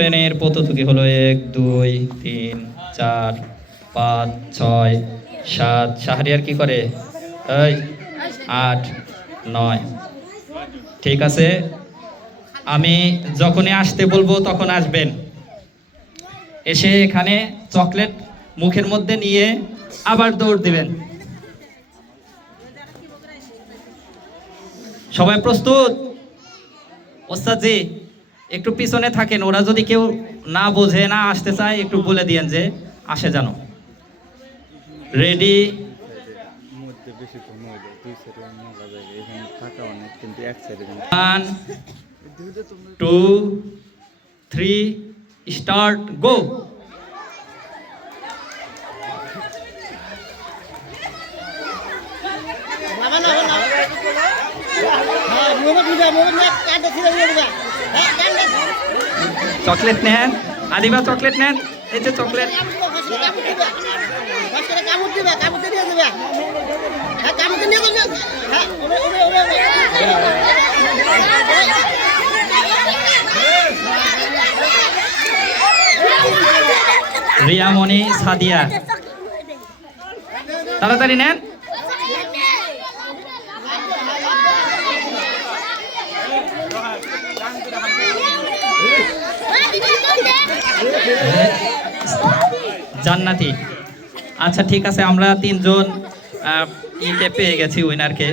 ট্রেনের পদ্ধতি হলো 1 2 3 4 5 6 7। শাহরিয়ার কি করে? এই 8 9। ঠিক আছে, আমি যখনই আসতে বলবো তখন আসবেন। এসে এখানে চকলেট মুখের মধ্যে নিয়ে আবার দৌড় দিবেন। সবাই প্রস্তুত? ওস্তাদ জি একটু পিছনে থাকেন, ওরা যদি কেউ না বোঝে না আসতে চায় একটু বলে দিয়েন যে আসে জানো। Ready? One two three start go. Chocolate নেন, আদিবা চকলেট নেন, এই যে চকলেট। রিয়ামণি, সাদিয়া তাড়াতাড়ি নেন। জান্নাতি। আচ্ছা ঠিক আছে, আমরা তিনজন পেয়ে গেছি উইনারকে।